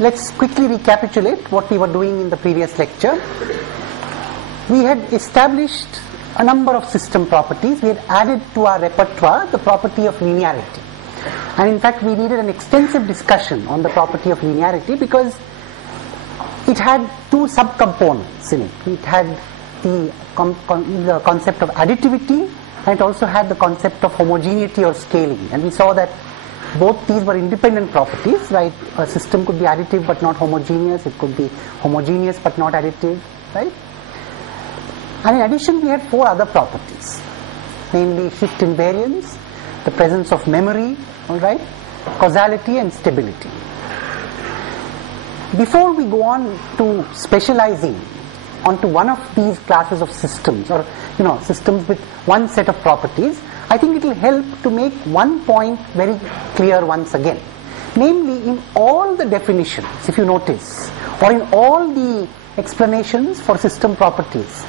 let's quickly recapitulate what we were doing in the previous lecture. We had established a number of system properties. We had added to our repertoire the property of linearity. And in fact, we needed an extensive discussion on the property of linearity because it had two subcomponents in it. It had the concept of additivity, and it also had the concept of homogeneity or scaling. And we saw that both these were independent properties, right? A system could be additive but not homogeneous. It could be homogeneous but not additive, right? And in addition, we had four other properties, namely shift invariance, the presence of memory, all right, causality and stability. Before we go on to specializing onto one of these classes of systems, or systems with one set of properties, I think it will help to make one point very clear once again. Namely, in all the definitions, if you notice, or in all the explanations for system properties,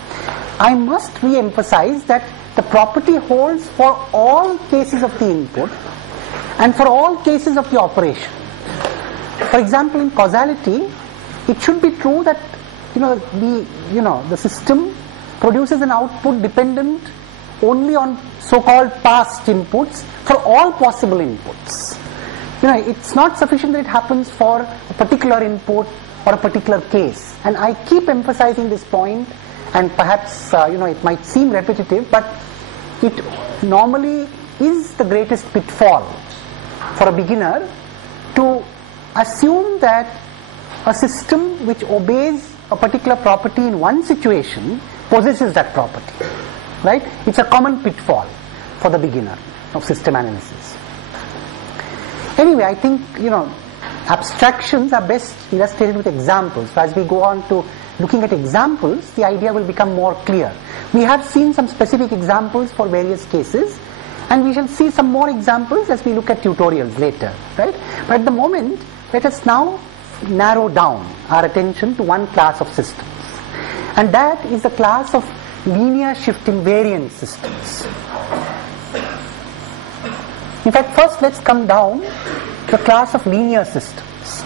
I must re-emphasize that the property holds for all cases of the input and for all cases of the operation. For example, in causality, it should be true that the system produces an output dependent only on so-called past inputs for all possible inputs. It's not sufficient that it happens for a particular input or a particular case. And I keep emphasizing this point, and perhaps it might seem repetitive, but it normally is the greatest pitfall for a beginner to assume that a system which obeys a particular property in one situation possesses that property, right? It's a common pitfall for the beginner of system analysis. Anyway, I think abstractions are best illustrated with examples. So as we go on to looking at examples, the idea will become more clear. We have seen some specific examples for various cases, and we shall see some more examples as we look at tutorials later, right? But at the moment, let us now narrow down our attention to one class of systems, and that is the class of linear shift invariant systems. In fact, first let's come down to the class of linear systems.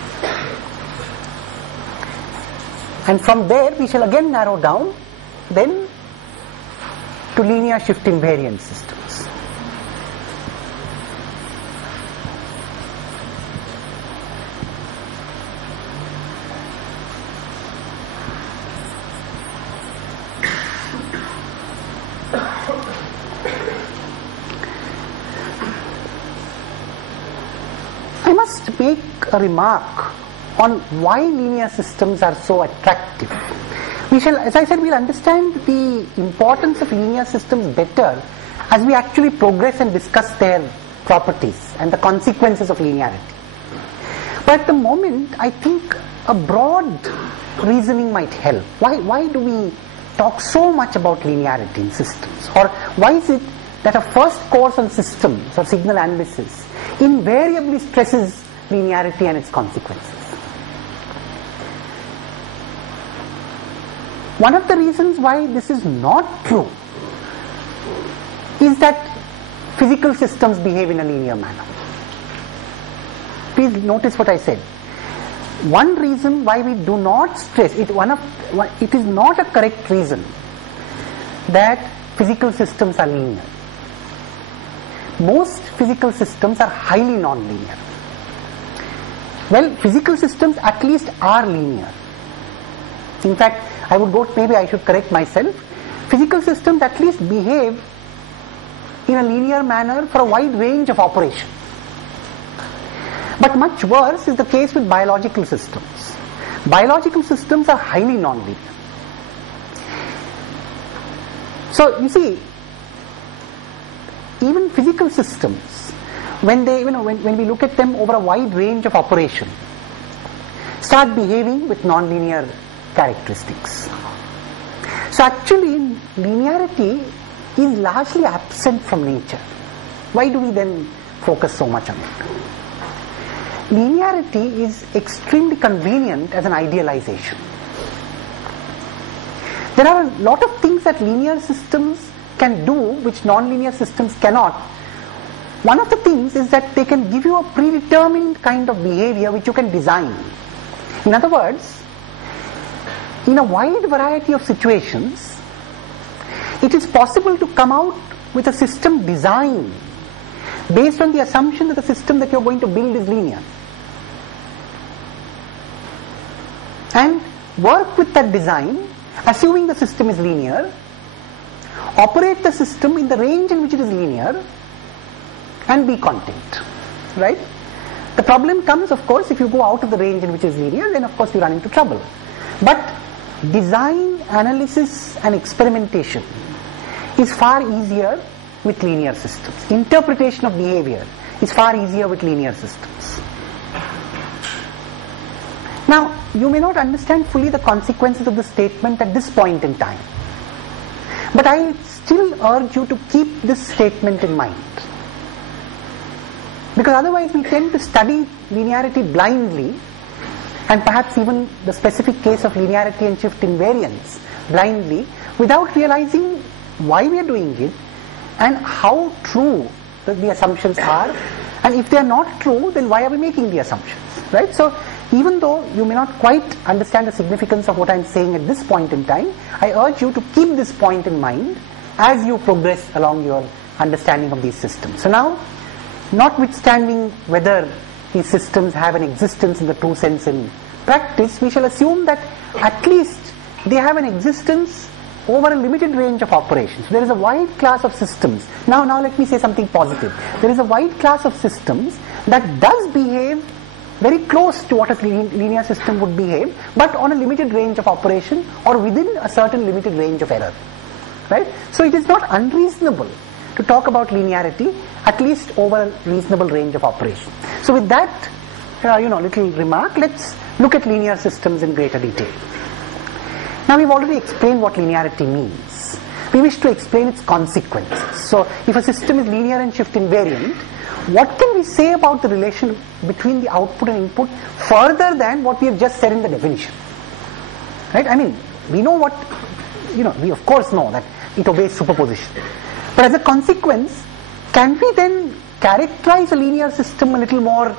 And from there we shall again narrow down then to linear shift invariant systems. I must make a remark on why linear systems are so attractive. We shall, as I said, we'll understand the importance of linear systems better as we actually progress and discuss their properties and the consequences of linearity. But at the moment, I think a broad reasoning might help. Why do we talk so much about linearity in systems? Or why is it that a first course on systems or signal analysis invariably stresses linearity and its consequences? One of the reasons why this is not true is that physical systems behave in a linear manner. Please notice what I said. One reason why we do not stress it, it is not a correct reason that physical systems are linear. Most physical systems are highly non-linear. Well, physical systems at least are linear. In fact, maybe I should correct myself. Physical systems at least behave in a linear manner for a wide range of operations. But much worse is the case with biological systems. Biological systems are highly non-linear. So you see, even physical systems, when we look at them over a wide range of operations, start behaving with non-linear characteristics. So actually, linearity is largely absent from nature. Why do we then focus so much on it? Linearity is extremely convenient as an idealization. There are a lot of things that linear systems can do which non-linear systems cannot. One of the things is that they can give you a predetermined kind of behavior which you can design. In other words, in a wide variety of situations, it is possible to come out with a system design based on the assumption that the system that you're going to build is linear, and work with that design, assuming the system is linear, operate the system in the range in which it is linear, and be content, right? The problem comes, of course, if you go out of the range in which it is linear, then of course you run into trouble. But design, analysis and experimentation is far easier with linear systems. Interpretation of behavior is far easier with linear systems. Now, you may not understand fully the consequences of the statement at this point in time, but I still urge you to keep this statement in mind, because otherwise we tend to study linearity blindly, and perhaps even the specific case of linearity and shift invariance blindly, without realizing why we are doing it and how true the assumptions are, and if they are not true, then why are we making the assumptions, right? So even though you may not quite understand the significance of what I am saying at this point in time, I urge you to keep this point in mind as you progress along your understanding of these systems. So now, notwithstanding whether these systems have an existence in the true sense in practice, we shall assume that at least they have an existence over a limited range of operations. There is a wide class of systems. Now let me say something positive. There is a wide class of systems that does behave very close to what a linear system would behave, but on a limited range of operation or within a certain limited range of error, right? So it is not unreasonable to talk about linearity, at least over a reasonable range of operation. So with that, little remark, let's look at linear systems in greater detail. Now we've already explained what linearity means. We wish to explain its consequences. So if a system is linear and shift invariant, what can we say about the relation between the output and input further than what we have just said in the definition? Right? I mean, we know what, we of course know that it obeys superposition. But as a consequence, can we then characterize a linear system a little more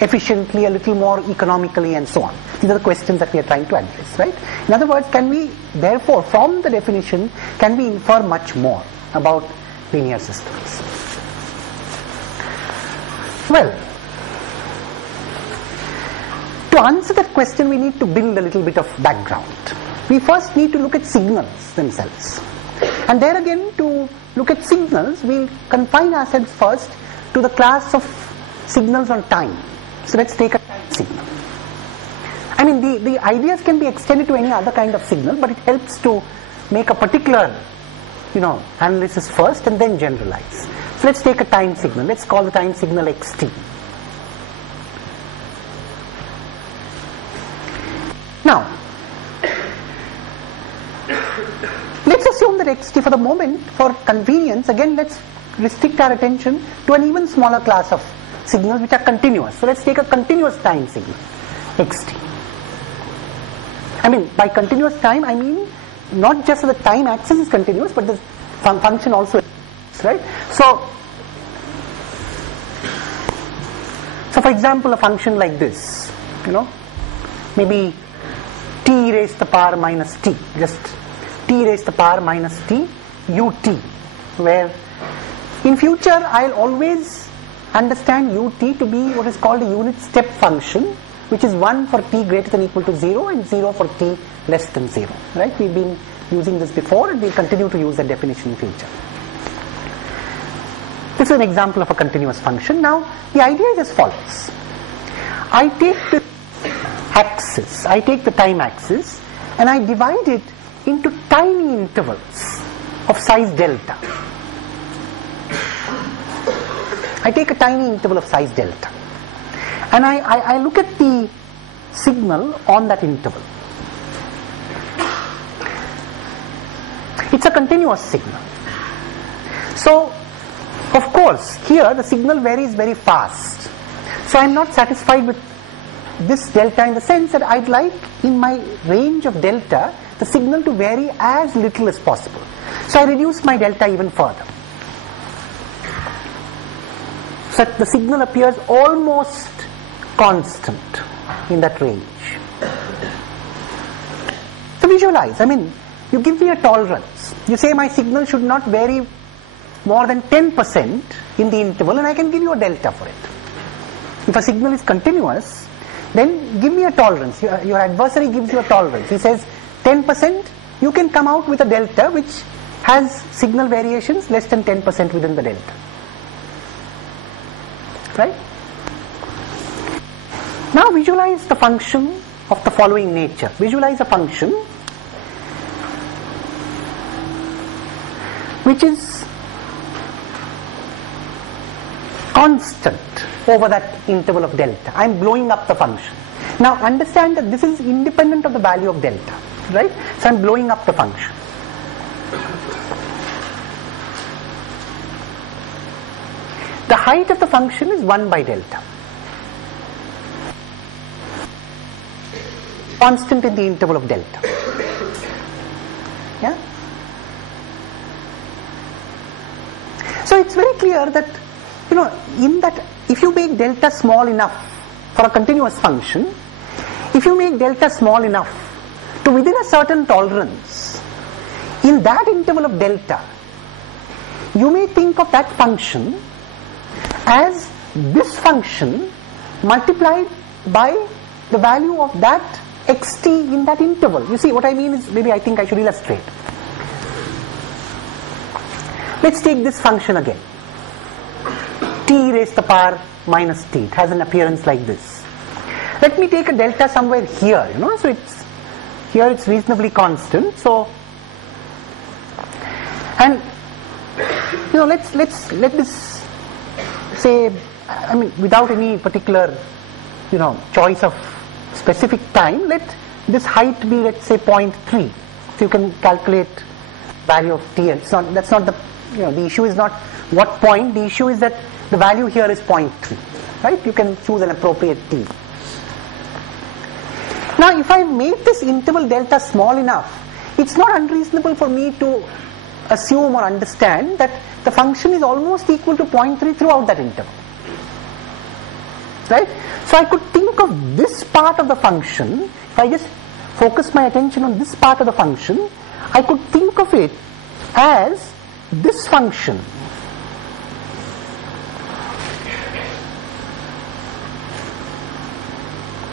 efficiently, a little more economically, and so on? These are the questions that we are trying to address, right? In other words, can we, therefore, from the definition, can we infer much more about linear systems? Well, to answer that question, we need to build a little bit of background. We first need to look at signals themselves. And there again, to look at signals, we'll confine ourselves first to the class of signals on time. So let's take a time signal. I mean, the ideas can be extended to any other kind of signal, but it helps to make a particular, analysis first and then generalize. So let's take a time signal. Let's call the time signal xt. Now, let's assume that xt, for the moment, for convenience, again let's restrict our attention to an even smaller class of signals which are continuous. So let's take a continuous time signal xt. I mean, by continuous time, I mean not just the time axis is continuous, but the function also is, right? So for example, a function like this, maybe t raised to the power minus t, just t raised to the power minus t ut, where in future I'll always understand ut to be what is called a unit step function, which is 1 for t greater than or equal to 0 and 0 for t less than 0, right? We've been using this before and we'll continue to use that definition in future. This is an example of a continuous function. Now, the idea is as follows. I take the axis, I take the time axis, and I divide it into tiny intervals of size delta. I take a tiny interval of size delta, and I look at the signal on that interval. It's a continuous signal. So, of course, here the signal varies very fast. So I'm not satisfied with this delta in the sense that I'd like, in my range of delta, the signal to vary as little as possible. So I reduce my delta even further, so that the signal appears almost constant in that range. visualize. I mean, you give me a tolerance. You say my signal should not vary more than 10% in the interval, and I can give you a delta for it. If a signal is continuous, then give me a tolerance. Your adversary gives you a tolerance. He says 10%, you can come out with a delta which has signal variations less than 10% within the delta. Right? Now visualize the function of the following nature. Visualize a function which is constant over that interval of delta. I am blowing up the function. Now understand that this is independent of the value of delta, right? So I am blowing up the function. The height of the function is 1 by delta. Constant in the interval of delta. Yeah? So it's very clear that, in that, if you make delta small enough for a continuous function, if you make delta small enough to within a certain tolerance, in that interval of delta, you may think of that function as this function multiplied by the value of that xt in that interval. You see what I mean is, maybe I think I should illustrate. Let's take this function again. T raised to the power minus t. It has an appearance like this. Let me take a delta somewhere here, so it's here it's reasonably constant. So, and let this say, I mean, without any particular choice of specific time, let this height be, let's say, 0.3. So you can calculate value of t. It's not, that's not the the issue is not what point. The issue is that the value here is 0.3, right? You can choose an appropriate t. Now if I make this interval delta small enough, it's not unreasonable for me to assume or understand that the function is almost equal to 0.3 throughout that interval, right? So I could think of this part of the function, if I just focus my attention on this part of the function, I could think of it as this function.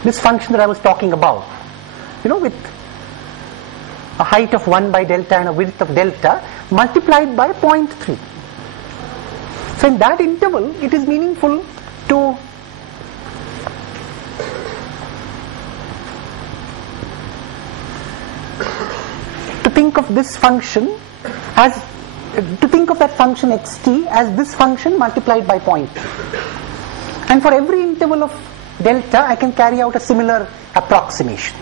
This function that I was talking about, with a height of 1 by delta and a width of delta multiplied by 0.3. So in that interval, it is meaningful to think of this function as, to think of that function xt as this function multiplied by 0.3. And for every interval of delta, I can carry out a similar approximation.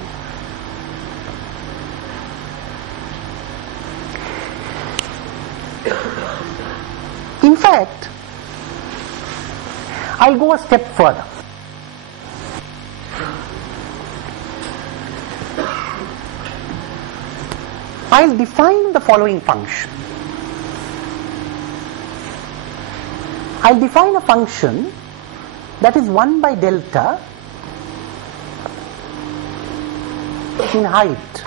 In fact, I'll go a step further. I'll define the following function. I'll define a function that is 1 by delta in height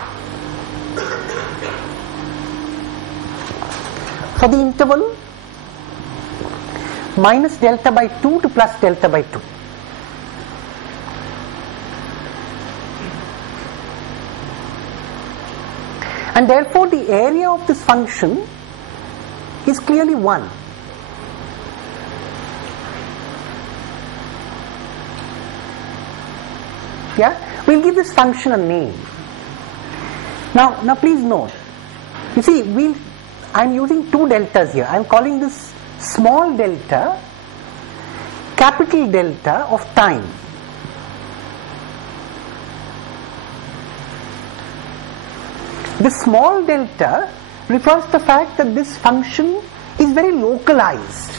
for the interval minus delta by 2 to plus delta by 2. And therefore the area of this function is clearly 1. Yeah? We'll give this function a name. Now please note, you see, I'm using two deltas here. I'm calling this small delta capital delta of time. This small delta refers to the fact that this function is very localized.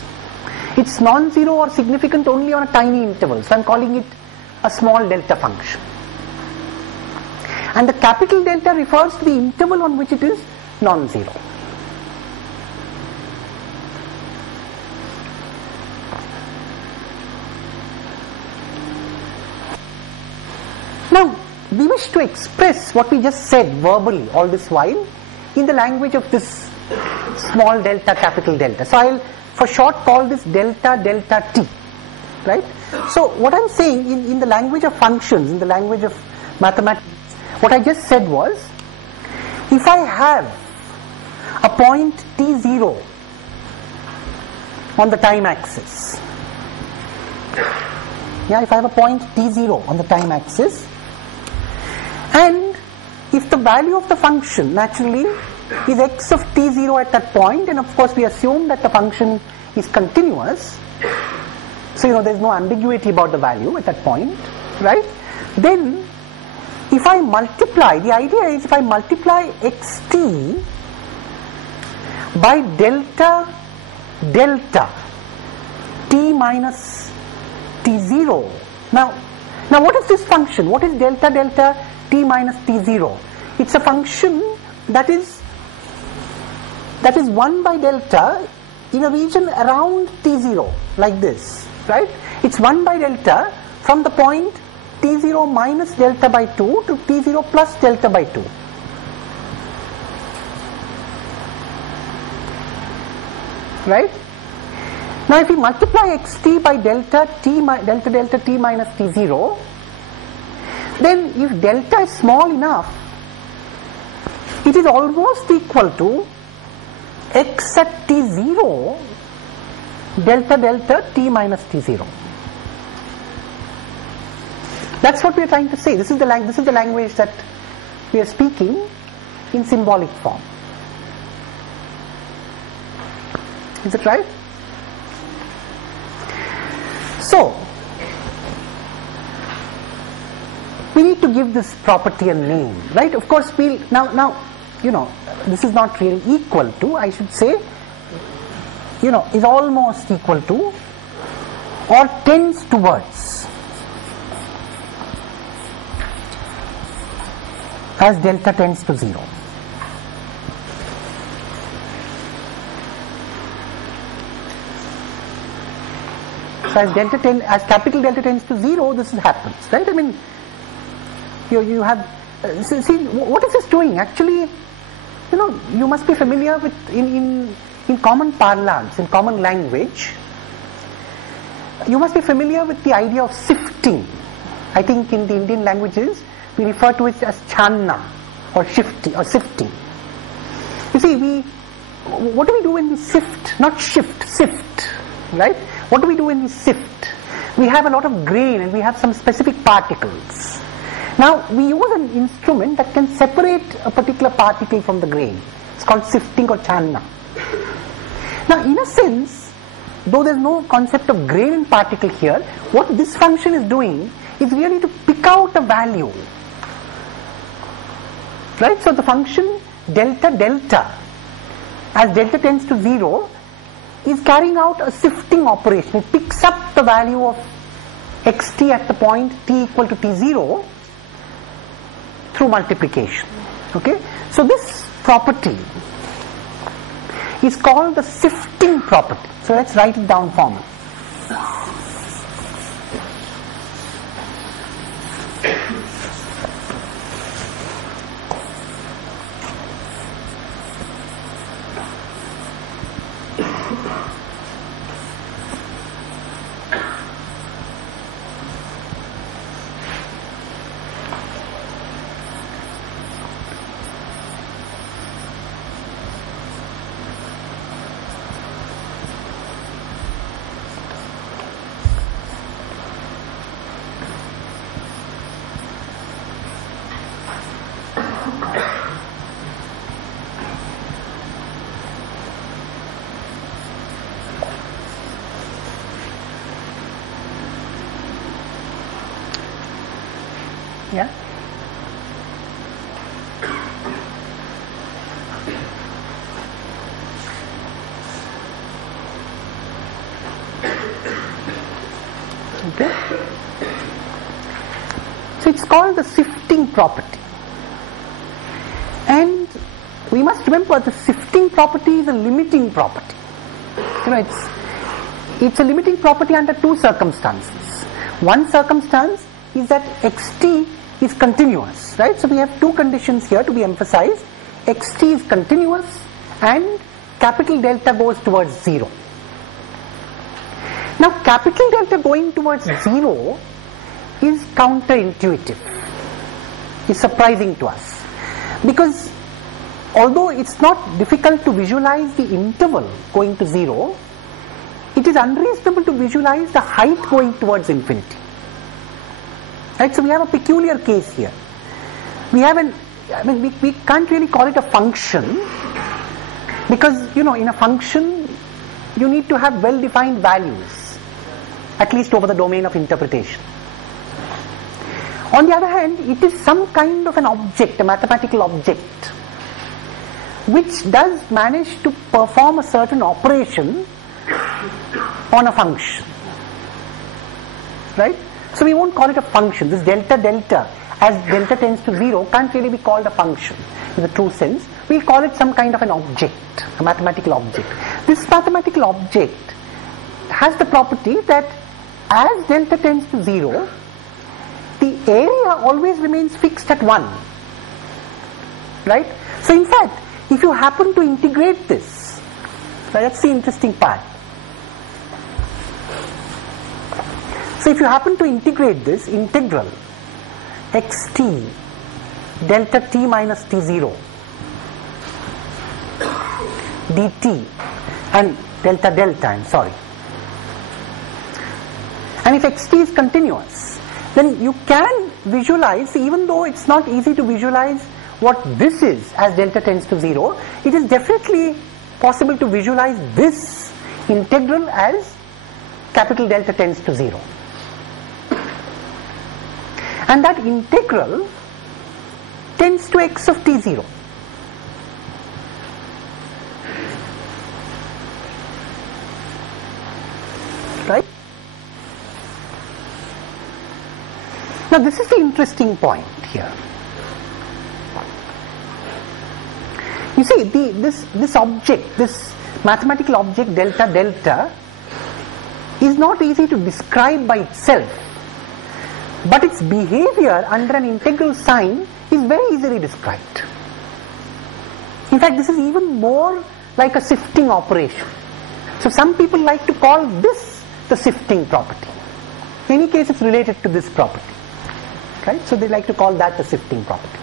It's non-zero or significant only on a tiny interval. So I'm calling it a small delta function. And the capital delta refers to the interval on which it is non-zero. Now, we wish to express what we just said verbally all this while in the language of this small delta, capital delta. So I'll for short call this delta delta t, right? So what I'm saying in the language of functions, in the language of mathematics, what I just said was, if I have a point t0 on the time axis, yeah, if I have a point t0 on the time axis, and if the value of the function naturally is x of t0 at that point, and of course we assume that the function is continuous, so there's no ambiguity about the value at that point, right? Then if I multiply, the idea is if I multiply xt by delta delta t minus t0. Now what is this function? What is delta delta t minus t0? It's a function that is 1 by delta in a region around t0, like this, right? It's 1 by delta from the point t0 minus delta by 2 to t0 plus delta by 2. Right? Now if we multiply xt by delta delta t minus t0, then if delta is small enough, it is almost equal to x at t0 delta delta t minus t0. That's what we are trying to say. This is the language that we are speaking in symbolic form. Is it right? So we need to give this property a name, right? Of course we'll now this is not really equal to, I should say, is almost equal to or tends towards as delta tends to 0. So as capital delta tends to 0, this happens, right? I mean, you have see what is this doing? Actually, you must be familiar with in common parlance, in common language. You must be familiar with the idea of sifting. I think in the Indian languages we refer to it as channa or sifting. You see, what do we do when we sift? Not shift, sift, right? What do we do when we sift? We have a lot of grain and we have some specific particles. Now we use an instrument that can separate a particular particle from the grain. It's called sifting or channa. Now in a sense, though there's no concept of grain and particle here, what this function is doing is really to pick out a value. Right? So the function delta delta, as delta tends to 0, is carrying out a sifting operation. It picks up the value of xt at the point t equal to t0 through multiplication. Okay? So this property is called the sifting property. So let's write it down formally. Yeah? Okay? So it's called the sifting property. And we must remember the sifting property is a limiting property. It's a limiting property under two circumstances. One circumstance is that xt is continuous, right? So we have two conditions here to be emphasized. xt is continuous and capital delta goes towards 0. Now capital delta going towards 0 is counterintuitive, is surprising to us, because although it's not difficult to visualize the interval going to 0, it is unreasonable to visualize the height going towards infinity. Right? So we have a peculiar case here. We have we can't really call it a function, because in a function you need to have well-defined values, at least over the domain of interpretation. On the other hand, it is some kind of an object, a mathematical object, which does manage to perform a certain operation on a function, right? So we won't call it a function. This delta as delta tends to 0 can't really be called a function in the true sense. We'll call it some kind of an object, a mathematical object. This mathematical object has the property that as delta tends to 0, the area always remains fixed at 1, right? So in fact, if you happen to integrate this, right, that's the interesting part. So if you happen to integrate this integral xt delta t minus t0 dt and delta, I'm sorry, and if xt is continuous, then you can visualize, even though it's not easy to visualize what this is as delta tends to 0, it is definitely possible to visualize this integral as capital delta tends to 0. And that integral tends to x of t0. Right? Now this is the interesting point here. You see, this object, this mathematical object delta is not easy to describe by itself, but its behavior under an integral sign is very easily described. In fact, this is even more like a sifting operation. So some people like to call this the sifting property. In any case, it's related to this property, right? So they like to call that the sifting property.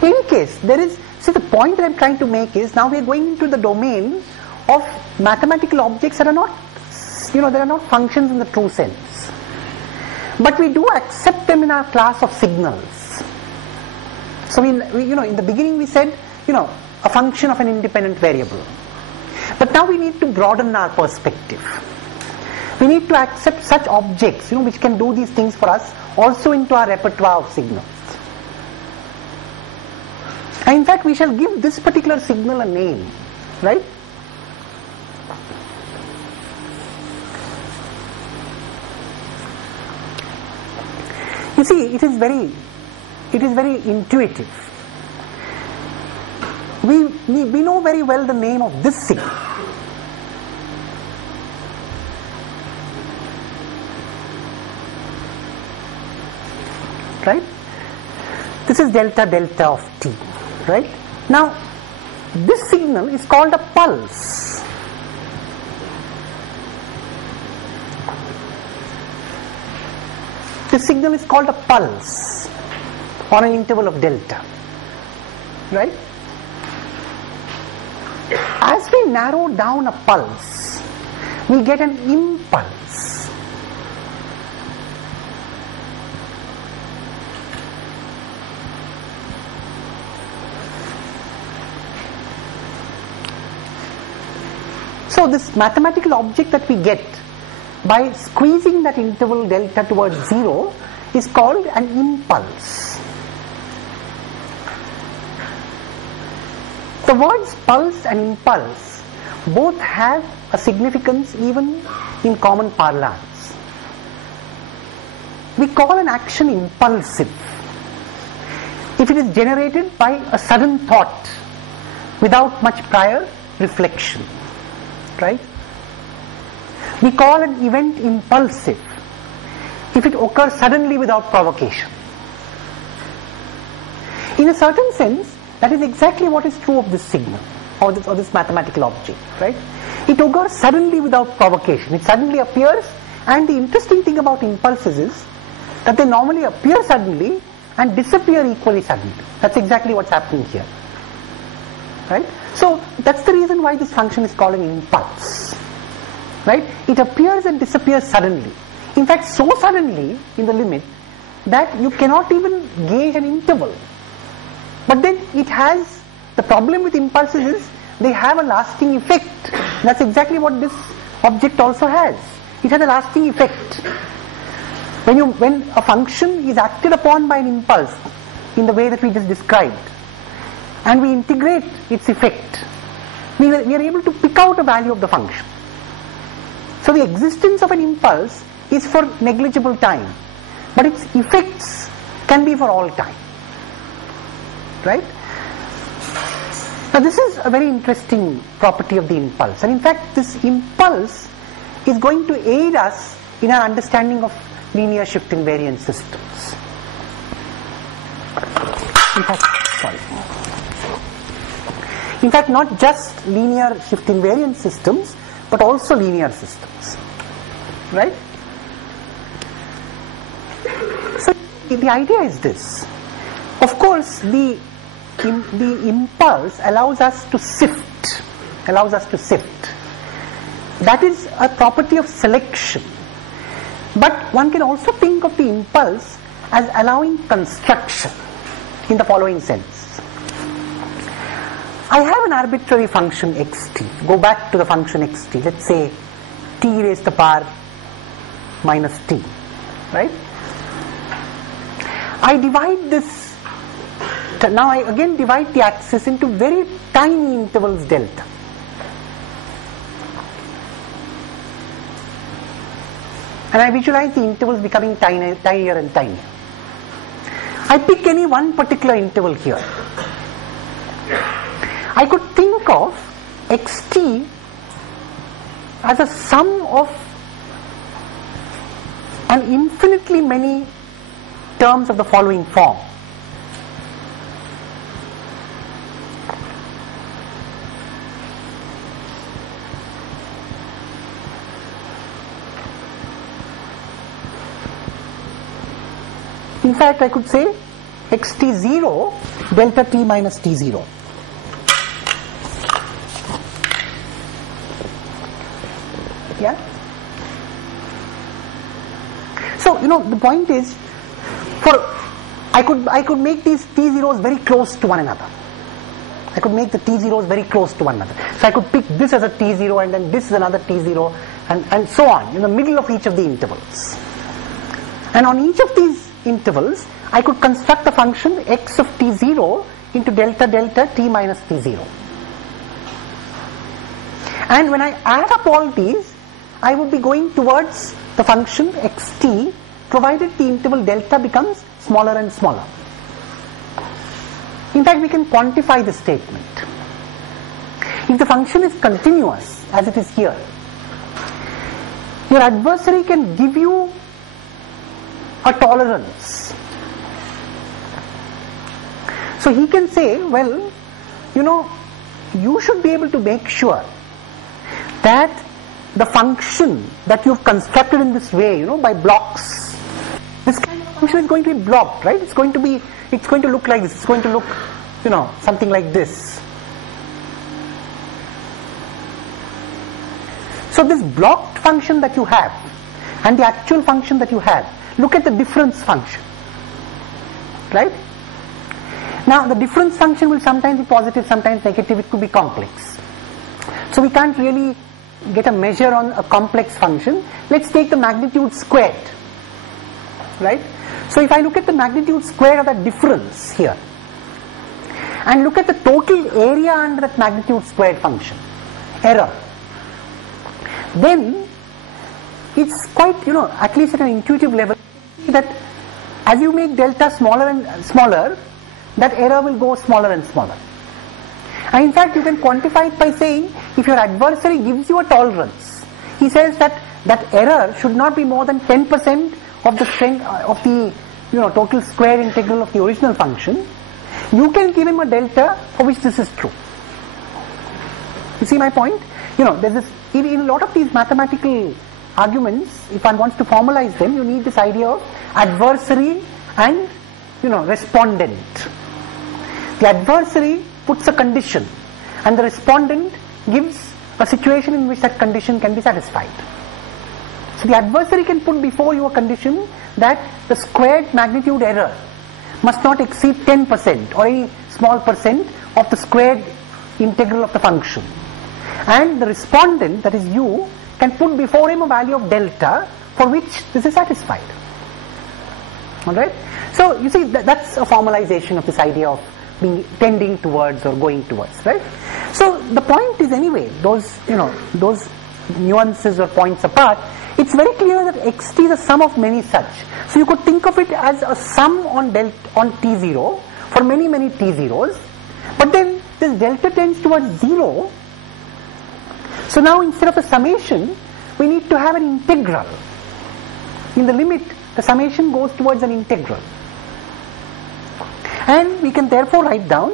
In any case, the point that I'm trying to make is, now we are going into the domain of mathematical objects that are not, they are not functions in the true sense. But we do accept them in our class of signals. So in the beginning we said, a function of an independent variable. But now we need to broaden our perspective. We need to accept such objects, which can do these things for us, also into our repertoire of signals. And in fact, we shall give this particular signal a name, right? You see, it is very intuitive. We know very well the name of this signal. Right? This is delta of t, right? Now, this signal is called a pulse. This signal is called a pulse on an interval of delta, right? As we narrow down a pulse, we get an impulse. So this mathematical object that we get by squeezing that interval delta towards 0 is called an impulse. The words pulse and impulse both have a significance even in common parlance. We call an action impulsive if it is generated by a sudden thought without much prior reflection, right? We call an event impulsive if it occurs suddenly without provocation. In a certain sense, that is exactly what is true of this signal or this mathematical object, right? It occurs suddenly without provocation. It suddenly appears, and the interesting thing about impulses is that they normally appear suddenly and disappear equally suddenly. That's exactly what's happening here, right? So that's the reason why this function is called an impulse, right? It appears and disappears suddenly. In fact, so suddenly in the limit that you cannot even gauge an interval. But then it has, the problem with impulses is they have a lasting effect. That's exactly what this object also has. It has a lasting effect. When a function is acted upon by an impulse in the way that we just described, and we integrate its effect, we are able to pick out a value of the function. So the existence of an impulse is for negligible time, but its effects can be for all time, right? Now this is a very interesting property of the impulse, and in fact this impulse is going to aid us in our understanding of linear shift invariant systems. In fact, not just linear shift invariant systems, but also linear systems, right? So the idea is this. Of course, the impulse allows us to sift. That is a property of selection. But one can also think of the impulse as allowing construction in the following sense. I have an arbitrary function xt. Go back to the function xt. Let's say t raised to the power minus t, right? I divide this. Now I again divide the axis into very tiny intervals delta. And I visualize the intervals becoming tinier and tinier. I pick any one particular interval here. I could think of xt as a sum of an infinitely many terms of the following form. In fact, I could say xt0 delta t minus t0. Yeah? So, the point is, I could make these t0s very close to one another. I could make the t0s very close to one another. So I could pick this as a t0 and then this is another t0 and so on in the middle of each of the intervals. And on each of these intervals, I could construct a function x of t0 into delta delta t minus t0. And when I add up all these, I would be going towards the function xt, provided the interval delta becomes smaller and smaller. In fact, we can quantify this statement. If the function is continuous, as it is here, your adversary can give you a tolerance. So he can say, well, you should be able to make sure that the function that you've constructed in this way, by blocks, this kind of function is going to be blocked, right? It's going to look like this. It's going to look, something like this. So this blocked function that you have and the actual function that you have, look at the difference function, right? Now the difference function will sometimes be positive, sometimes negative, it could be complex. So we can't really get a measure on a complex function. Let's take the magnitude squared, right? So if I look at the magnitude squared of that difference here and look at the total area under that magnitude squared function, error, then it's quite, at least at an intuitive level, that as you make delta smaller and smaller, that error will go smaller and smaller. And in fact, you can quantify it by saying, if your adversary gives you a tolerance, he says that that error should not be more than 10% of the strength of the total square integral of the original function, you can give him a delta for which this is true. You see my point? There's this, in a lot of these mathematical arguments, if one wants to formalize them, you need this idea of adversary and respondent. The adversary puts a condition and the respondent gives a situation in which that condition can be satisfied. So the adversary can put before you a condition that the squared magnitude error must not exceed 10% or any small percent of the squared integral of the function. And the respondent, that is you, can put before him a value of delta for which this is satisfied. Alright? So you see that's a formalization of this idea of being tending towards or going towards, right? So the point is, anyway, those nuances or points apart, it's very clear that xt is a sum of many such. So you could think of it as a sum on t0 for many t0s, but then this delta tends towards 0. So now instead of a summation, we need to have an integral. In the limit, the summation goes towards an integral. And we can therefore write down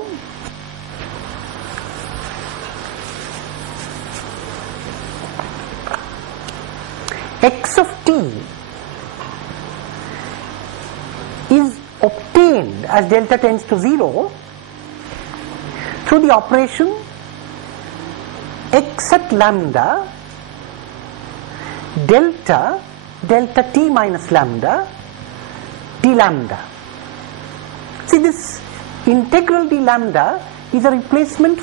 x of t is obtained as delta tends to 0 through the operation x at lambda delta t minus lambda d lambda. See, this integral d lambda is a replacement,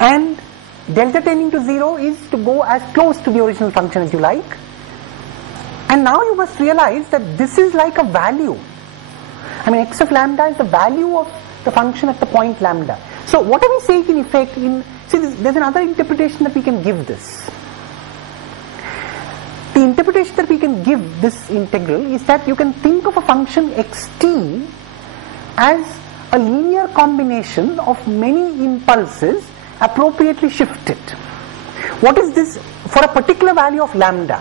and delta tending to 0 is to go as close to the original function as you like. And now you must realize that this is like a value. I mean, x of lambda is the value of the function at the point lambda. So what are we saying in effect? There's another interpretation that we can give this. The interpretation that we can give this integral is that you can think of a function xt as a linear combination of many impulses appropriately shifted. What is this for a particular value of lambda?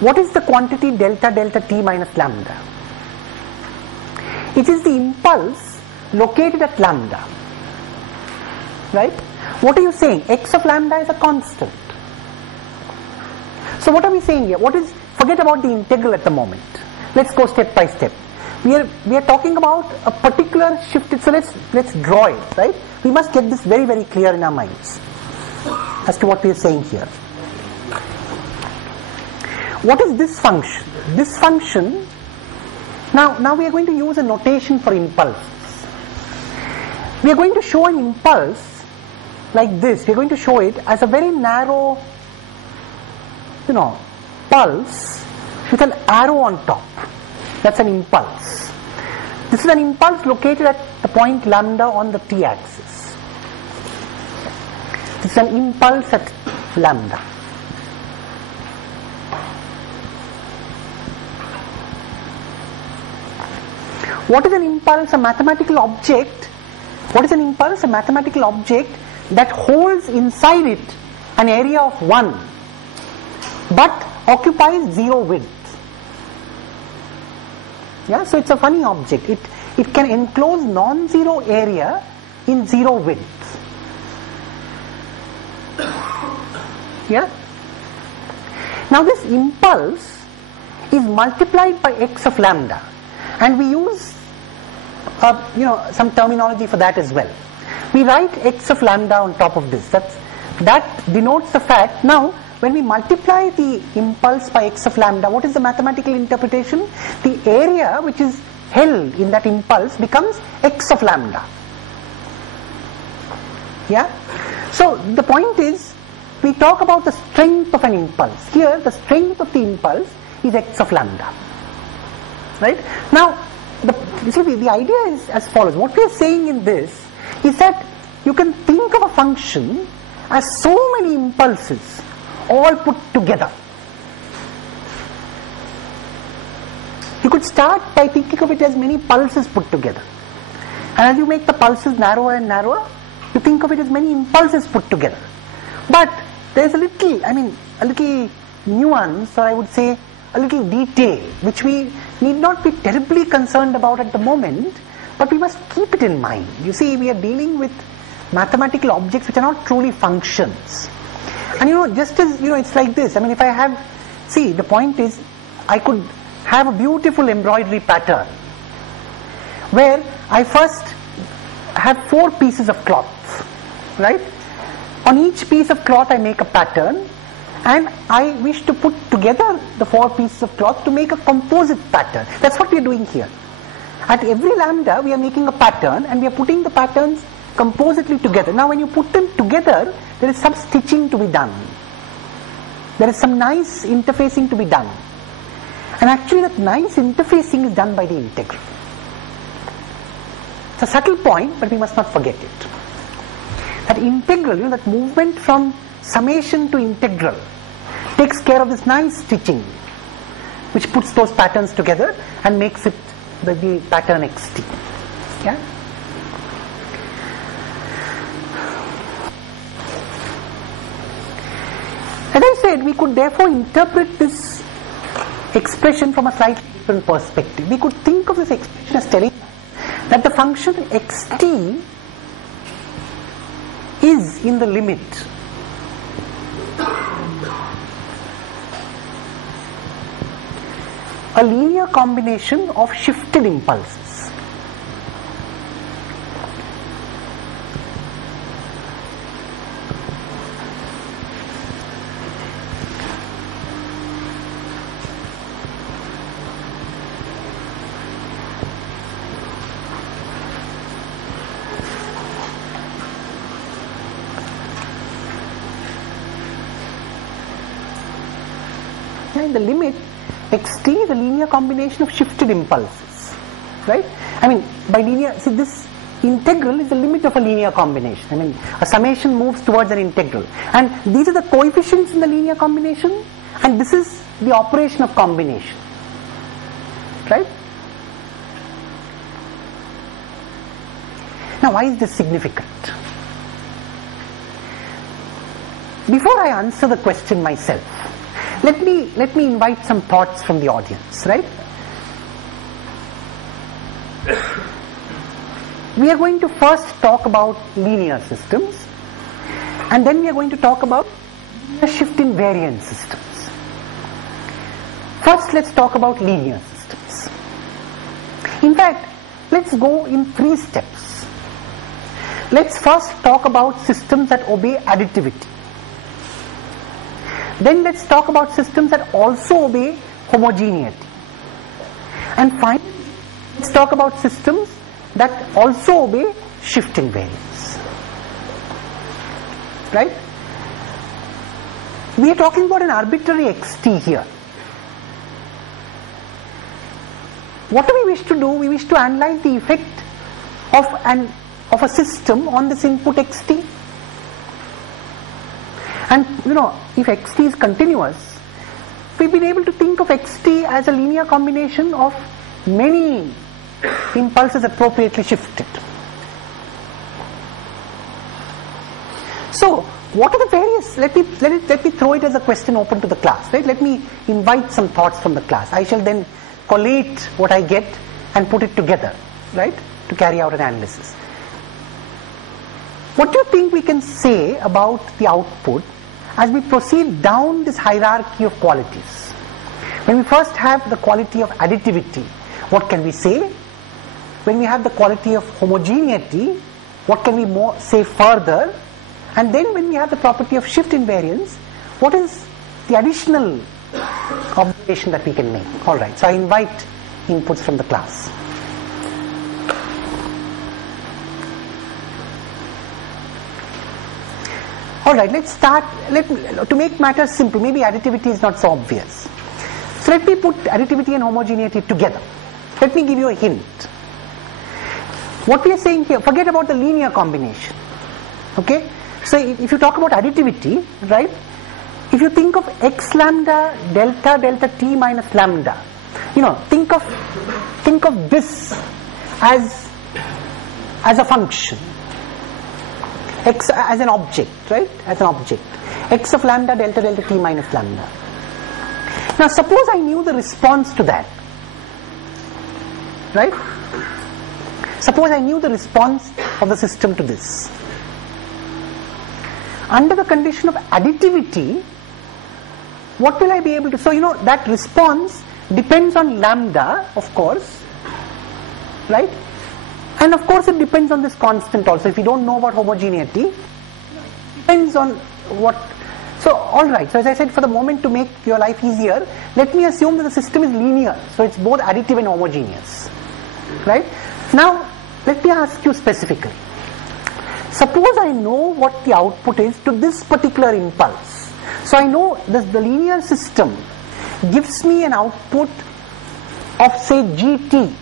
What is the quantity delta t minus lambda? It is the impulse located at lambda, right? What are you saying? X of lambda is a constant. So what are we saying here? Forget about the integral at the moment. Let's go step by step. We are talking about a particular shifted, so let's draw it, right? We must get this very, very clear in our minds as to what we are saying here. What is this function? This function, now we are going to use a notation for impulses. We are going to show an impulse like this. We are going to show it as a very narrow, pulse with an arrow on top. That's an impulse. This is an impulse located at the point lambda on the t-axis. This is an impulse at lambda. What is an impulse? A mathematical object. What is an impulse? A mathematical object that holds inside it an area of 1 but occupies 0 width. So it's a funny object. It can enclose non-zero area in 0 width. Now this impulse is multiplied by x of lambda, and we use some terminology for that as well. We write x of lambda on top of this. That denotes the fact. Now when we multiply the impulse by x of lambda, what is the mathematical interpretation? The area which is held in that impulse becomes x of lambda. So the point is, we talk about the strength of an impulse. Here the strength of the impulse is x of lambda. Right? Now the idea is as follows. What we are saying in this is that you can think of a function as so many impulses all put together. You could start by thinking of it as many pulses put together, and as you make the pulses narrower and narrower, you think of it as many impulses put together. But there's a little nuance, or I would say a little detail, which we need not be terribly concerned about at the moment, but we must keep it in mind. You see, we are dealing with mathematical objects which are not truly functions. And just as, it's like this. If I have, see, the point is, I could have a beautiful embroidery pattern where I first have 4 pieces of cloth, right? On each piece of cloth I make a pattern, and I wish to put together the 4 pieces of cloth to make a composite pattern. That's what we are doing here. At every lambda we are making a pattern, and we are putting the patterns compositely together. Now when you put them together, there is some stitching to be done. There is some nice interfacing to be done. And actually that nice interfacing is done by the integral. It's a subtle point, but we must not forget it. That integral, that movement from summation to integral takes care of this nice stitching, which puts those patterns together and makes it the pattern xt. Yeah? As I said, we could therefore interpret this expression from a slightly different perspective. We could think of this expression as telling that the function xt is in the limit a linear combination of shifted impulses. In the limit, xt is a linear combination of shifted impulses, right? By linear, see, this integral is the limit of a linear combination. A summation moves towards an integral, and these are the coefficients in the linear combination, and this is the operation of combination, right? Now, why is this significant? Before I answer the question myself, let me invite some thoughts from the audience, right? We are going to first talk about linear systems, and then we are going to talk about shift invariant systems. First, let's talk about linear systems. In fact, let's go in 3 steps. Let's first talk about systems that obey additivity. Then let's talk about systems that also obey homogeneity. And finally, let's talk about systems that also obey shift invariance. Right? We are talking about an arbitrary xt here. What do we wish to do? We wish to analyze the effect of a system on this input xt. And if xt is continuous, we've been able to think of xt as a linear combination of many impulses appropriately shifted. So, what are the various? Let me throw it as a question open to the class. Right? Let me invite some thoughts from the class. I shall then collate what I get and put it together, right, to carry out an analysis. What do you think we can say about the output as we proceed down this hierarchy of qualities? When we first have the quality of additivity, what can we say? When we have the quality of homogeneity, what can we say further? And then when we have the property of shift invariance, what is the additional observation that we can make? Alright, so I invite inputs from the class. Alright, let's start. To make matters simple, maybe additivity is not so obvious. So let me put additivity and homogeneity together. Let me give you a hint. What we are saying here, forget about the linear combination. Okay? So if you talk about additivity, right, if you think of x lambda delta t minus lambda, think of this as a function. X as an object, right? As an object. x of lambda delta delta t minus lambda. Now suppose I knew the response to that, right? Suppose I knew the response of the system to this. Under the condition of additivity, what will I be able to, so that response depends on lambda, of course, right? And of course it depends on this constant also. If you don't know about homogeneity, it depends on what. So alright, so as I said, for the moment, to make your life easier, let me assume that the system is linear, so it's both additive and homogeneous, right? Now let me ask you specifically, suppose I know what the output is to this particular impulse. So I know the linear system gives me an output of say gt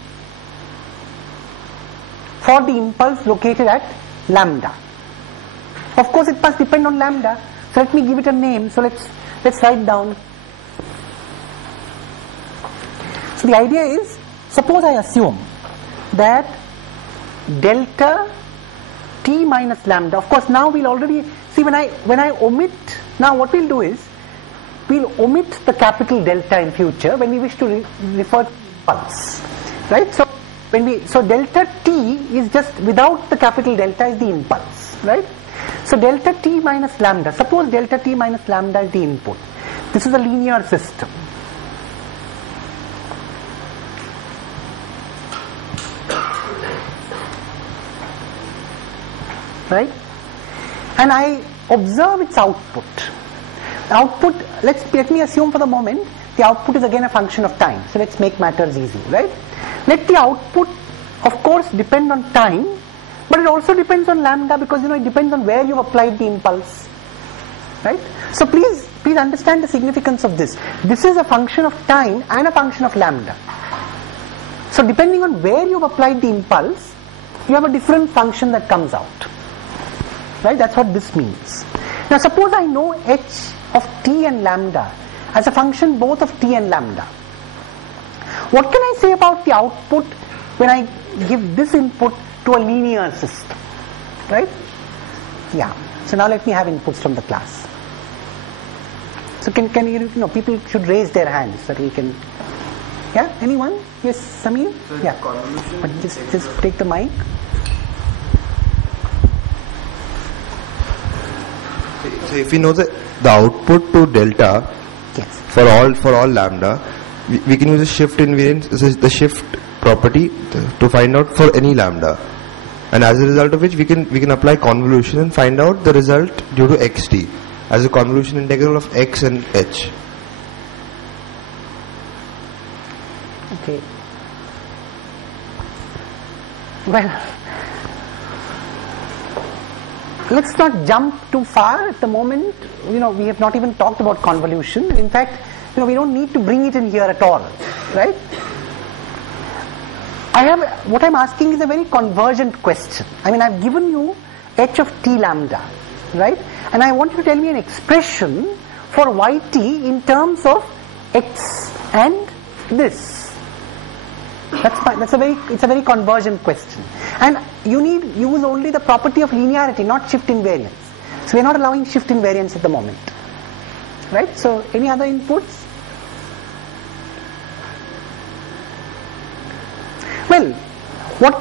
for the impulse located at lambda. Of course it must depend on lambda, so let me give it a name. So let's write down. So the idea is, suppose I assume that delta t minus lambda, of course now we'll already see, when I omit, now what we'll do is we'll omit the capital delta in future when we wish to refer to impulse, right? So delta t is just without the capital delta is the impulse, right? So delta t minus lambda, suppose delta t minus lambda is the input. This is a linear system. Right? And I observe its output. Output, let me assume for the moment the output is again a function of time. So let's make matters easy, right? Let the output, of course, depend on time, but it also depends on lambda, because it depends on where you've applied the impulse, right? So please understand the significance of this. This is a function of time and a function of lambda. So depending on where you've applied the impulse, you have a different function that comes out, right? That's what this means. Now suppose I know h of t and lambda as a function both of t and lambda. What can I say about the output when I give this input to a linear system, right? Yeah. So now let me have inputs from the class. So can people should raise their hands so that we can. Yeah, anyone? Yes, Samir? So yeah. But just take the mic. So if we know the output to delta, yes, for all lambda, we can use the shift invariance, the shift property to find out for any lambda, and as a result of which we can apply convolution and find out the result due to xt as a convolution integral of x and h. Okay. Well, let's not jump too far at the moment. We have not even talked about convolution. In fact, we don't need to bring it in here at all, right? What I'm asking is a very convergent question. I mean, I've given you h of t lambda, right? And I want you to tell me an expression for yt in terms of x and this. It's a very convergent question. And you use only the property of linearity, not shift invariance. So we're not allowing shift invariance at the moment. Right? So any other inputs? Well, what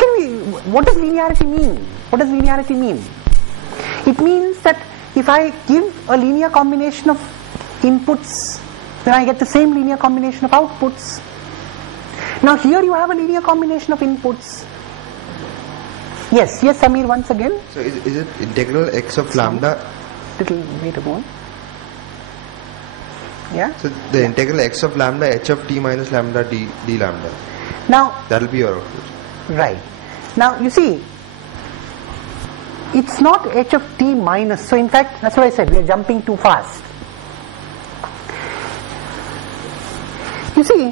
does linearity mean? What does linearity mean? It means that if I give a linear combination of inputs, then I get the same linear combination of outputs. Now here you have a linear combination of inputs. Yes, Samir, once again. So is it integral x of lambda? Little way to go. Yeah. So the integral x of lambda h of t minus lambda d lambda. Now that will be your output. Right. Now you see, it's not h of t minus. So in fact, that's what I said. We are jumping too fast. You see,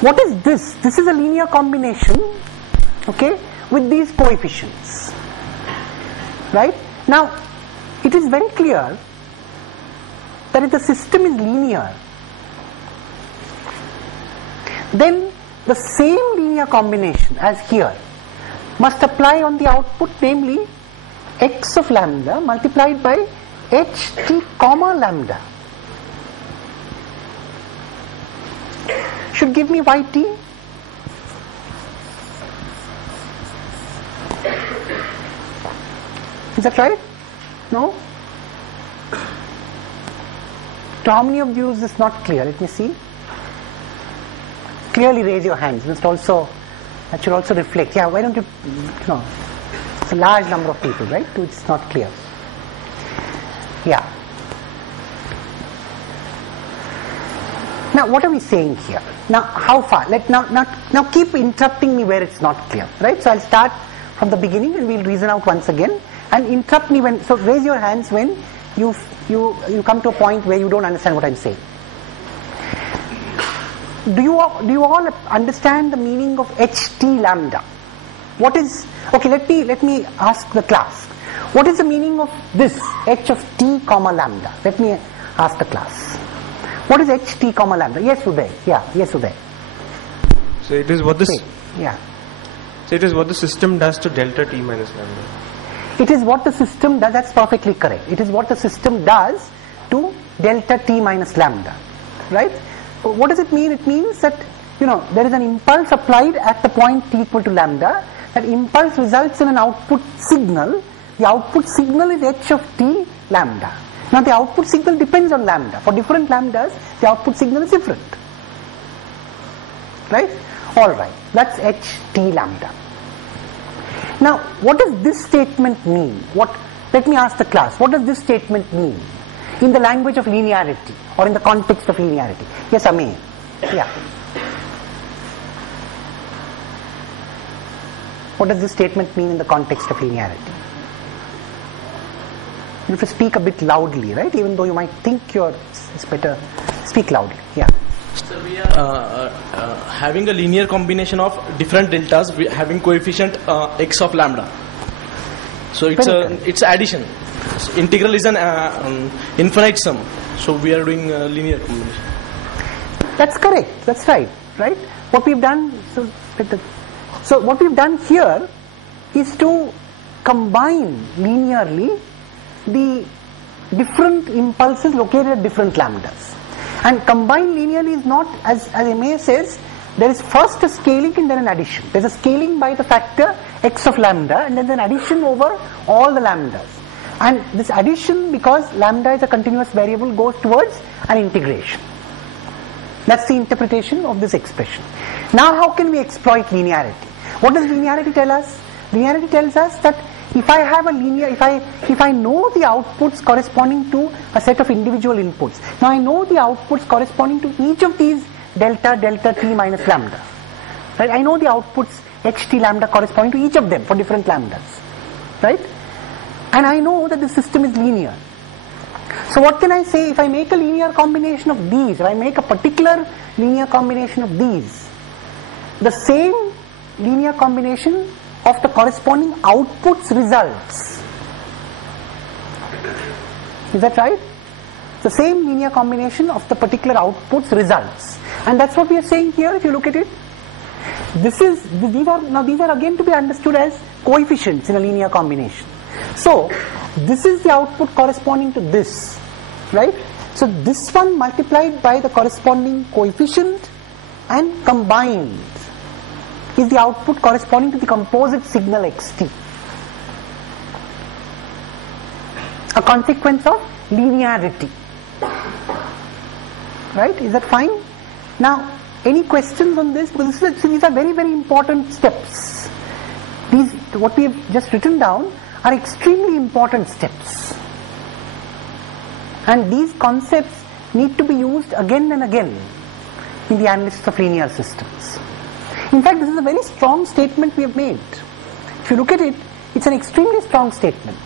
what is this? This is a linear combination, okay, with these coefficients, right? Now, it is very clear that if the system is linear, then the same linear combination as here must apply on the output, namely x of lambda multiplied by ht comma lambda should give me yt. Is that right? No? To how many of you is this not clear? Let me see. Clearly raise your hands. That should also reflect. Yeah, why don't you know, it's a large number of people, right? It's not clear. Yeah. Now what are we saying here? Now how far? Now keep interrupting me where it's not clear, right? So I'll start from the beginning and we'll reason out once again, and interrupt me when, so raise your hands when you come to a point where you don't understand what I'm saying. Do you all understand the meaning of ht lambda? What is, okay, let me ask the class. What is the meaning of this h of t comma lambda? Let me ask the class. What is ht comma lambda? Yes, Uday. Yeah, yes, Uday. So it is what this. Yeah. So it is what the system does to delta t minus lambda. It is what the system does. That's perfectly correct. It is what the system does to delta t minus lambda, right? What does it mean? It means that, you know, there is an impulse applied at the point t equal to lambda. That impulse results in an output signal. The output signal is h of t lambda. Now the output signal depends on lambda. For different lambdas, the output signal is different. Right? Alright, that's h t lambda. Now, what does this statement mean? Let me ask the class, what does this statement mean in the language of linearity or in the context of linearity? Yes, Amir. Yeah. What does this statement mean in the context of linearity? You have to speak a bit loudly, right? Even though you might think it's better, speak loudly. Yeah. So we are having a linear combination of different deltas having coefficient x of lambda. So it's addition. So integral is an infinite sum. So we are doing a linear combination. That's correct. That's right. Right? What we've done. So what we've done here is to combine linearly the different impulses located at different lambdas. And combined linearly is not, as MA says, there is first a scaling and then an addition. There is a scaling by the factor x of lambda and then an addition over all the lambdas. And this addition, because lambda is a continuous variable, goes towards an integration. That's the interpretation of this expression. Now how can we exploit linearity? What does linearity tell us? Linearity tells us that if I have a linear, if I know the outputs corresponding to a set of individual inputs, now I know the outputs corresponding to each of these delta t minus lambda. Right? I know the outputs ht lambda corresponding to each of them for different lambdas. Right? And I know that the system is linear. So what can I say? If I make a linear combination of these, if I make a particular linear combination of these, the same linear combination of the corresponding outputs results. Is that right? The same linear combination of the particular outputs results. And that's what we are saying here. If you look at it, these are again to be understood as coefficients in a linear combination. So this is the output corresponding to this, right? So this one multiplied by the corresponding coefficient and combined is the output corresponding to the composite signal xt. A consequence of linearity. Right? Is that fine? Now, any questions on this? Because these are very, very important steps. These, what we have just written down, are extremely important steps. And these concepts need to be used again and again in the analysis of linear systems. In fact, this is a very strong statement we have made. If you look at it, it's an extremely strong statement.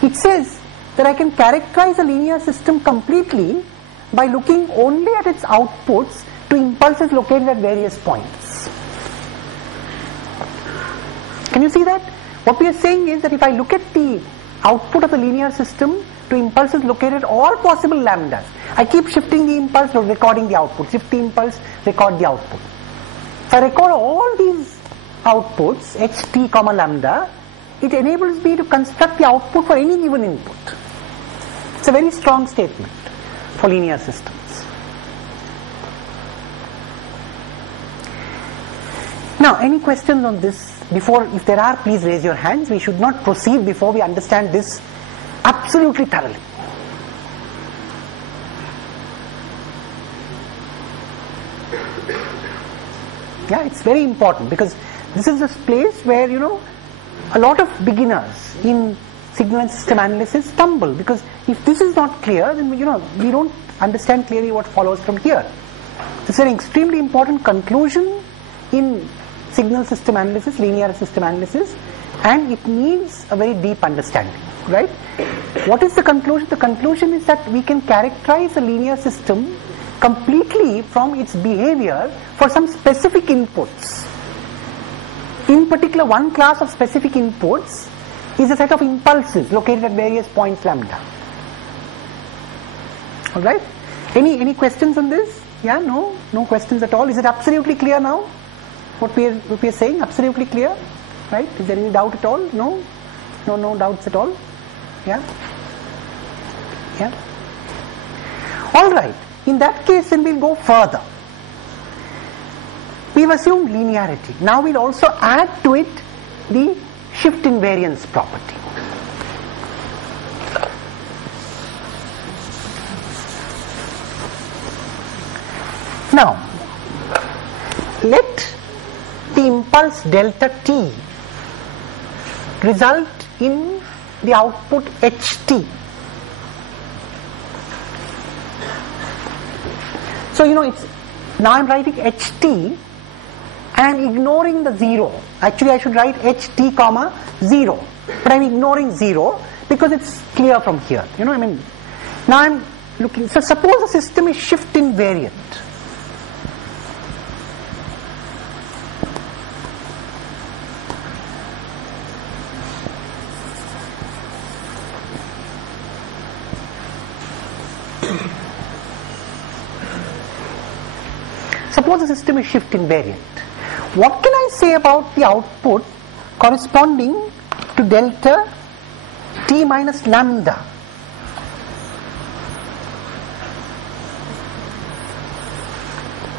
It says that I can characterize a linear system completely by looking only at its outputs to impulses located at various points. Can you see that? What we are saying is that if I look at the output of the linear system to impulses located at all possible lambdas, I keep shifting the impulse, recording the output, shift the impulse, record the output. If I record all these outputs, ht comma lambda, it enables me to construct the output for any given input. It's a very strong statement for linear systems. Now, any questions on this? Before, if there are, please raise your hands. We should not proceed before we understand this absolutely thoroughly. Yeah, it's very important because this is a place where, a lot of beginners in signal and system analysis stumble, because if this is not clear, then we don't understand clearly what follows from here. This is an extremely important conclusion in signal system analysis, linear system analysis, and it needs a very deep understanding, right? What is the conclusion? The conclusion is that we can characterize a linear system completely from its behavior for some specific inputs. In particular, one class of specific inputs is a set of impulses located at various points lambda. Alright? Any questions on this? Yeah, no questions at all. Is it absolutely clear now? What we are saying? Absolutely clear? Right? Is there any doubt at all? No doubts at all? Yeah? Alright. In that case, then we'll go further. We've assumed linearity. Now we'll also add to it the shift invariance property. Now, let the impulse delta t result in the output ht. So, now I'm writing ht and I'm ignoring the 0. Actually, I should write ht comma 0, but I'm ignoring 0 because it's clear from here. Now I'm looking. So suppose the system is shift invariant. Suppose the system is shift invariant. What can I say about the output corresponding to delta t minus lambda?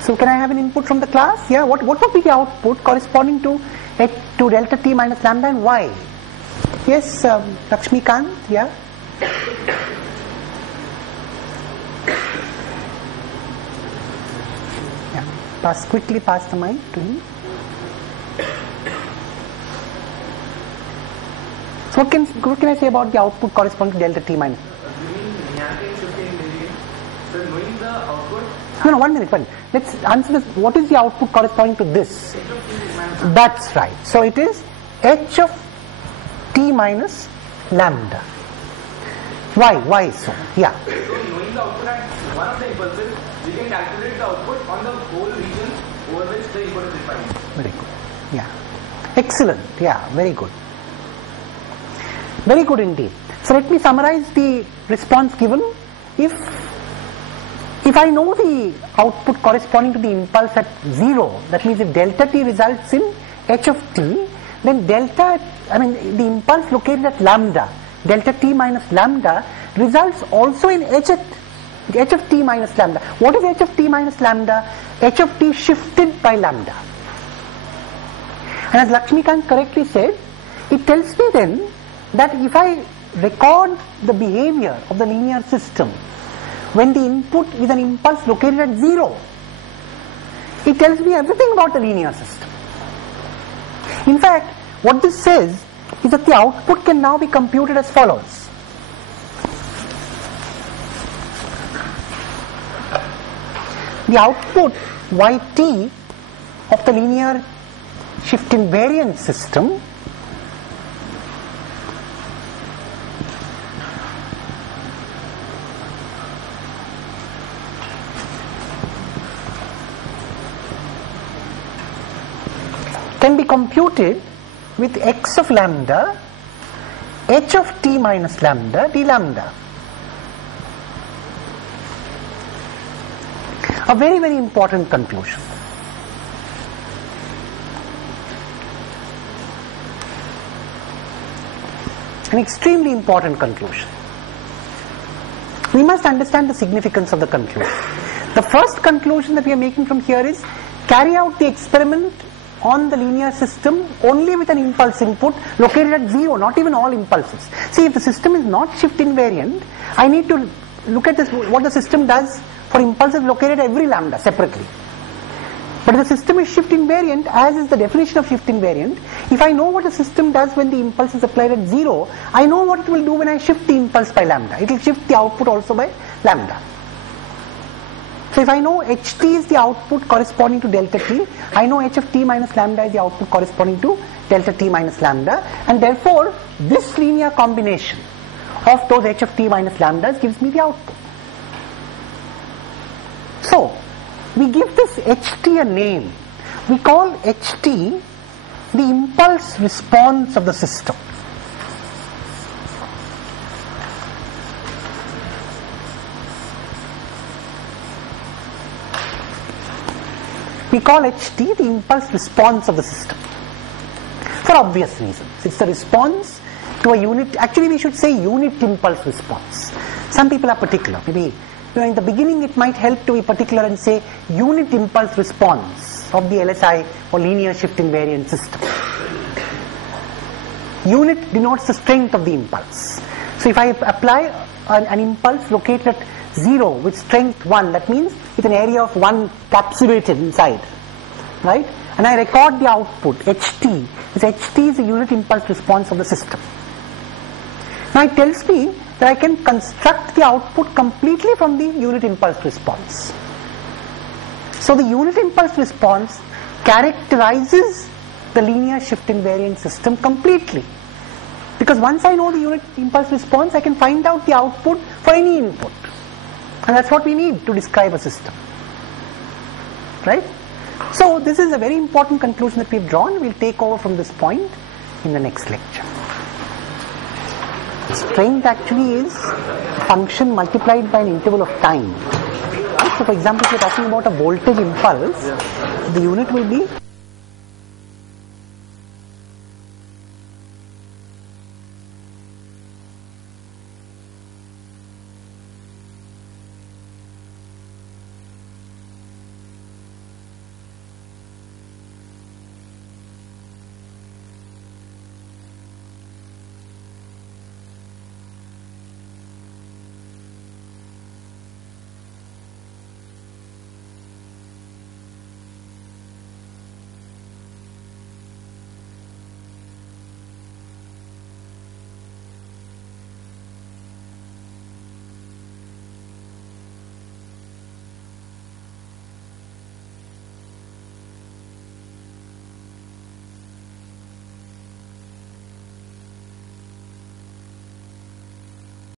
So can I have an input from the class? Yeah, what would be the output corresponding to delta t minus lambda and why? Yes, Lakshmikant, yeah? Quickly pass the mic to him. So what can I say about the output corresponding to delta t minus? No, 1 minute. Let's answer this. What is the output corresponding to this? That's right. So it is h of t minus lambda. Why so? Yeah. So knowing the output at one of the impulses, we can calculate the output on the whole region over which the input is defined. Very good. Yeah. Excellent. Yeah, very good. Very good indeed. So let me summarize the response given. If I know the output corresponding to the impulse at 0, that means if delta t results in h of t, then the impulse located at lambda, delta t minus lambda, results also in h of t minus lambda. What is h of t minus lambda? H of t shifted by lambda. And as Lakshmikant correctly said, it tells me then that if I record the behavior of the linear system when the input is an impulse located at 0, it tells me everything about the linear system. In fact, what this says is that the output can now be computed as follows. The output yt of the linear shift invariant system can be computed with x of lambda, h of t minus lambda, d lambda. A very, very important conclusion. An extremely important conclusion. We must understand the significance of the conclusion. The first conclusion that we are making from here is carry out the experiment on the linear system only with an impulse input located at 0, not even all impulses. See, if the system is not shift invariant, I need to look at this, what the system does for impulses located at every lambda separately. But if the system is shift invariant, as is the definition of shift invariant, if I know what the system does when the impulse is applied at 0, I know what it will do when I shift the impulse by lambda. It will shift the output also by lambda. So if I know ht is the output corresponding to delta t, I know h of t minus lambda is the output corresponding to delta t minus lambda, and therefore this linear combination of those h of t minus lambdas gives me the output. So we give this ht a name. We call ht the impulse response of the system. We call ht the impulse response of the system for obvious reasons. It's the response to a unit, actually we should say unit impulse response. Some people are particular. Maybe in the beginning it might help to be particular and say unit impulse response of the LSI or linear shift invariant system. Unit denotes the strength of the impulse. So if I apply an impulse located at 0 with strength 1, that means with an area of 1 capsulated inside, right? And I record the output ht. This ht is a unit impulse response of the system. Now it tells me that I can construct the output completely from the unit impulse response. So the unit impulse response characterizes the linear shift invariant system completely. Because once I know the unit impulse response, I can find out the output for any input. And that's what we need to describe a system. Right? So this is a very important conclusion that we've drawn. We'll take over from this point in the next lecture. Strength actually is a function multiplied by an interval of time. So for example, if you're talking about a voltage impulse, the unit will be